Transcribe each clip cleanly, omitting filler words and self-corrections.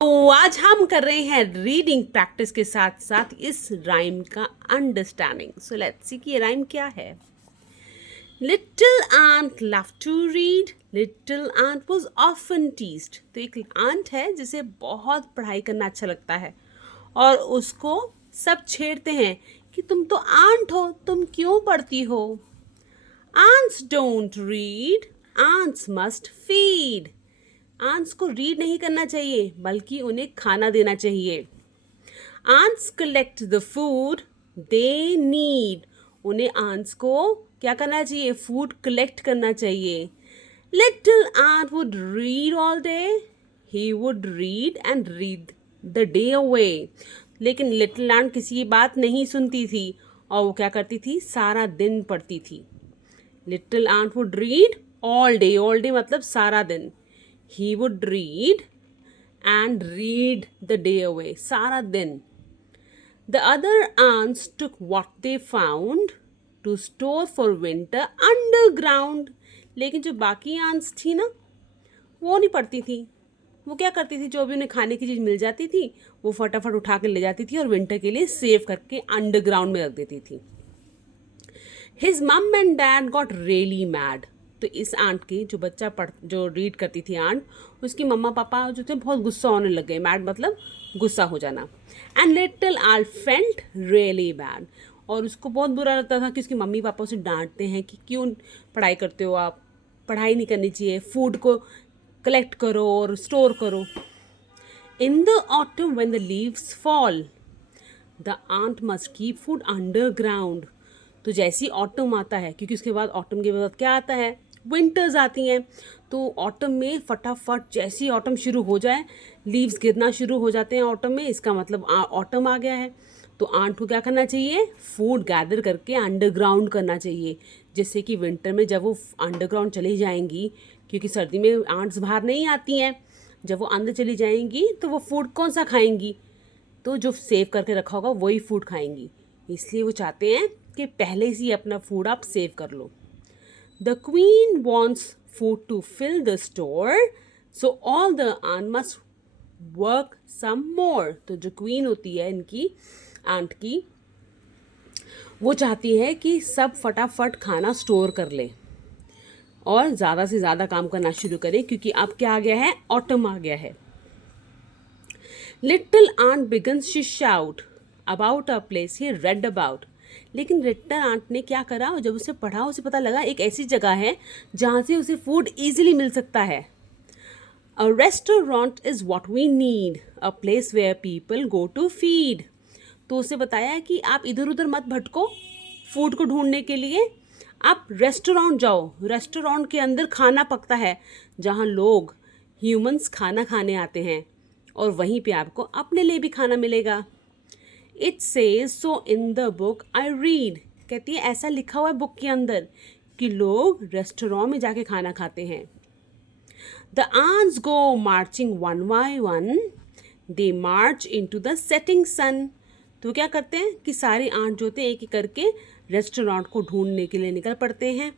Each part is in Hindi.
तो आज हम कर रहे हैं रीडिंग प्रैक्टिस के साथ साथ इस राइम का अंडरस्टैंडिंग। सो लेट्स सी कि ये राइम क्या है। Little ant love to read, little ant was often teased. तो एक आंट है जिसे बहुत पढ़ाई करना अच्छा लगता है और उसको सब छेड़ते हैं कि तुम तो आंट हो, तुम क्यों पढ़ती हो। Ants don't read, ants must feed. Ants को रीड नहीं करना चाहिए बल्कि उन्हें खाना देना चाहिए। Ants collect the food they need. उन्हें आंट्स को क्या करना चाहिए? फूड कलेक्ट करना चाहिए। Little ant would read all day, he would read and read the day away. लेकिन लिटिल आंट किसी की बात नहीं सुनती थी और वो क्या करती थी? सारा दिन पढ़ती थी। Little ant would read all day मतलब सारा दिन। He would read and read the day away, सारा दिन। The other ants took what they found to store for winter underground। लेकिन जो बाकी ants थी ना, वो नहीं पढ़ती थी। वो क्या करती थी? जो भी उन्हें खाने की चीज़ मिल जाती थी वो फटाफट उठा कर ले जाती थी और विंटर के लिए सेव करके अंडरग्राउंड में रख देती थी। His mum and dad got really mad। तो इस आंट की जो रीड करती थी आंट, उसकी मम्मा पापा जो थे बहुत गुस्सा होने लग गए। मैड मतलब गुस्सा हो जाना। And little Alf felt really bad. और उसको बहुत बुरा लगता था कि उसकी मम्मी पापा उसे डांटते हैं कि क्यों पढ़ाई करते हो आप, पढ़ाई नहीं करनी चाहिए, फूड को कलेक्ट करो और स्टोर करो। In the autumn when the leaves fall, the ant must keep food underground. तो जैसे ही ऑटम आता है, क्योंकि उसके बाद ऑटम के बाद क्या आता है? विंटर्स आती हैं। तो ऑटम में फटाफट जैसे ही ऑटम शुरू हो जाए, लीव्स गिरना शुरू हो जाते हैं ऑटम में, इसका मतलब ऑटम आ गया है। तो आंट को क्या करना चाहिए? फूड गैदर करके अंडरग्राउंड करना चाहिए, जिससे कि विंटर में जब वो अंडरग्राउंड चली जाएंगी, क्योंकि सर्दी में आंट्स बाहर नहीं आती हैं, जब वो अंदर चली जाएंगी तो वो फूड कौन सा खाएंगी? तो जो सेव करके रखा होगा वही फूड खाएंगी। इसलिए वो चाहते हैं कि पहले से ही अपना फूड आप सेव कर लो। The queen wants food to fill the store, so all the ant must work some more. तो जो क्वीन होती है इनकी आंट की, वो चाहती है कि सब फटाफट खाना स्टोर कर ले और ज़्यादा से ज़्यादा काम करना शुरू करें, क्योंकि अब क्या आ गया है? ऑटम आ गया है। Little ant begins she shout about a place he read about. लेकिन लिटिल आंट ने क्या करा? जब उसे पढ़ा, उसे पता लगा एक ऐसी जगह है जहाँ से उसे फूड ईजिली मिल सकता है। A restaurant is what we need, a place where people go to feed. तो उसे बताया कि आप इधर उधर मत भटको फूड को ढूंढने के लिए, आप रेस्टोरेंट जाओ। रेस्टोरेंट के अंदर खाना पकता है जहाँ लोग ह्यूमंस खाना खाने आते हैं, और वहीं पे आपको अपने लिए भी खाना मिलेगा। It says so in the book I read. कहती है ऐसा लिखा हुआ है बुक के अंदर कि लोग रेस्टोरेंट में जाके खाना खाते हैं। The ants go marching one by one, they march into the setting sun. तो क्या करते हैं कि सारे आंट जो होते हैं एक एक करके रेस्टोरेंट को ढूंढने के लिए निकल पड़ते हैं।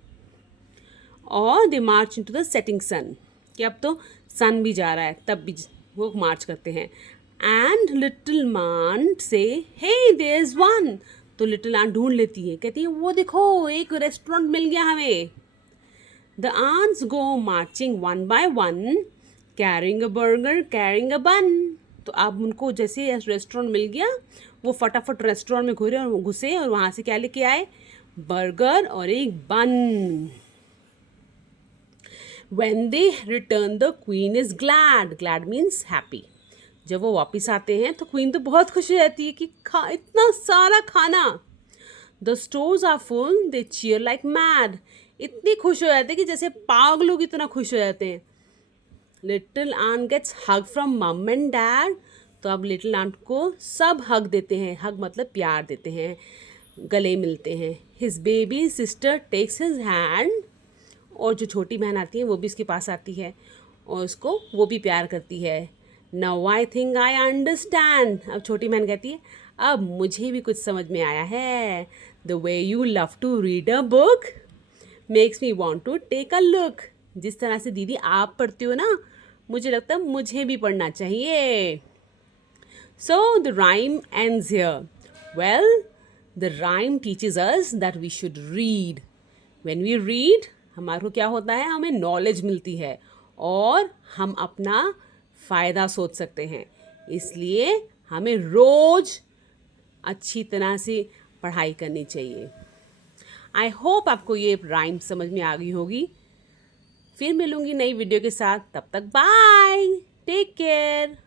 और दे march into the setting सन, कि अब तो सन भी जा रहा है तब भी वो मार्च करते हैं। एंड लिटिल आंट से हे देयर इज वन। तो लिटिल आंट ढूंढ लेती है, कहती है वो देखो एक रेस्टोरेंट मिल गया हमें। The ants go marching one by one, carrying a burger carrying a bun. तो अब उनको जैसे रेस्टोरेंट मिल गया, वो फटाफट रेस्टोरेंट में घुसे और वहाँ से क्या लेके आए? बर्गर और एक बन। When they return, the queen is glad. Glad means happy. जब वो वापस आते हैं तो क्वीन तो बहुत खुश हो जाती है कि इतना सारा खाना। The stores are full, they cheer like mad। इतनी खुश हो जाते हैं कि जैसे पागलों की इतना खुश हो जाते हैं। Little ant gets hug from mum and dad. तो अब लिटिल आंट को सब हग देते हैं। हग मतलब प्यार देते हैं, गले मिलते हैं। His baby sister takes his hand. और जो छोटी बहन आती है वो भी उसके पास आती है और उसको वो भी प्यार करती है। Now I think I understand. अब छोटी बहन कहती है अब मुझे भी कुछ समझ में आया है। The way you love to read a book makes me want to take a look. जिस तरह से दीदी आप पढ़ती हो ना, मुझे लगता है मुझे भी पढ़ना चाहिए. So the rhyme ends here. Well, the rhyme teaches us that we should read. When we read, हमारे को क्या होता है, हमें नॉलेज मिलती है और हम अपना फ़ायदा सोच सकते हैं. इसलिए हमें रोज़ अच्छी तरह से पढ़ाई करनी चाहिए. आई होप आपको ये राइम समझ में आ गई होगी. फिर मिलूंगी नई वीडियो के साथ. तब तक बाय. Take care.